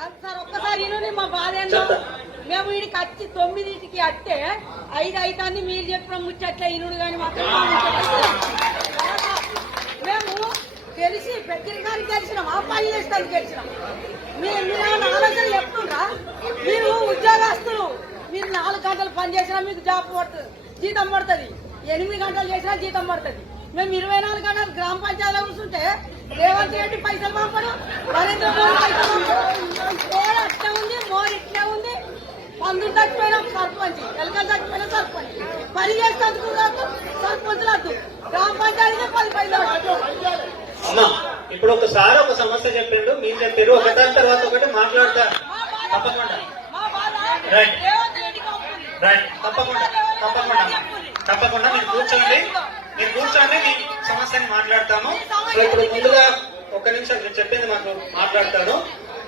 Sir ఒక్కసారి మా బాధ ఏంటో మేము వీడికి వచ్చి 9కి అట్టే 5 అవుతాన్ని మీరు చెప్పిన ముచ్చట్లే ఇనుడు కానీ మాత్రం మేము తెలిసి పెద్దరి గారికి గెలిచినాం ఆ పని చేస్తాను గెలిచినాం. మీరు ఆలోచన చెప్తుండ్రా? మీరు ఉద్యోగస్తులు, మీరు 4 గంటలు పని చేసినా మీకు జాబ్ పడుతుంది, జీతం పడుతుంది. 8 గంటలు చేసినా జీతం పడుతుంది. మేము 24 గంటలు గ్రామ పంచాయతీలో కూర్చుంటే రేవంత్ రెడ్డి పైసలు పంపడం, నరేంద్ర మోడీ పైసలు పంపడం అట్లా ఉంది, మోర్ ఇట్లా ఉంది. పందులు చచ్చిపోయిన సర్పంచ్, ఎలకలు చచ్చిపోయిన సర్పంచ్, పని చేసేందుకు కాదు సర్పంచులు వద్దు, గ్రామ పంచాయతీ 10 పైసలు. అమ్మా ఇప్పుడు ఒకసారి ఒక సమస్య చెప్పిండు, మీరు చెప్పారు, ఒకదాని తర్వాత ఒకటి మాట్లాడతా. తప్పకుండా రైట్ రైట్ తప్పకుండా తప్పకుండా తప్పకుండా మీరు కూర్చోండి, మీ సమస్యని మాట్లాడతాము. సో ఇప్పుడు ముందుగా ఒక్క నిమిషం నేను చెప్పింది మాకు మాట్లాడతాను.